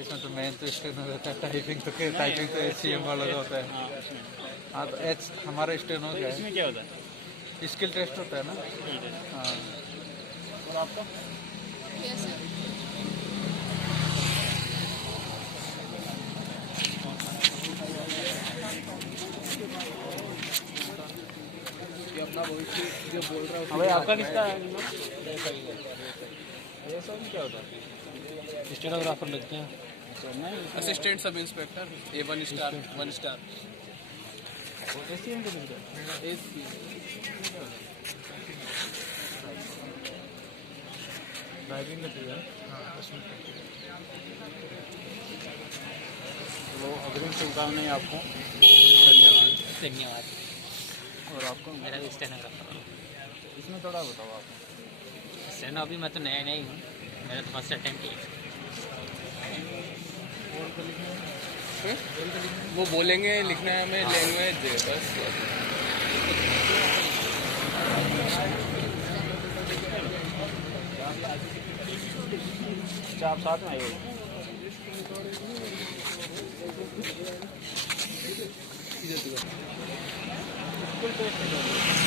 इसमें तो मेन तो स्टेनो रहता है, टाइपिंग तो HCM वाला जो होता है। हाँ तो एच हमारा स्टेनो क्या है, इसमें क्या होता है? स्किल टेस्ट होता है ना। ठीक है। हाँ और आपका? Yes sir. ये अपना भविष्य जो बोल रहा है हाँ भाई, आपका किसका है? ये सब क्या होता है? स्टेनोग्राफर लगते हैं। Assistant sub inspector A1 star 1 star STM का मिलता है? ड्राइविंग का है। चलो, अग्रिम शुभकामनाएं आपको। धन्यवाद। और आपको? मेरा भी स्टेनोग्राफर। इसमें थोड़ा बताओ आप। स्टेनो अभी मैं तो नया नहीं हूँ, मेरा तो फर्स्ट अटेम्प्ट ही है। वो बोलेंगे लिखना है हमें लैंग्वेज दे बस। अच्छा, आप साथ में आइए। Skill test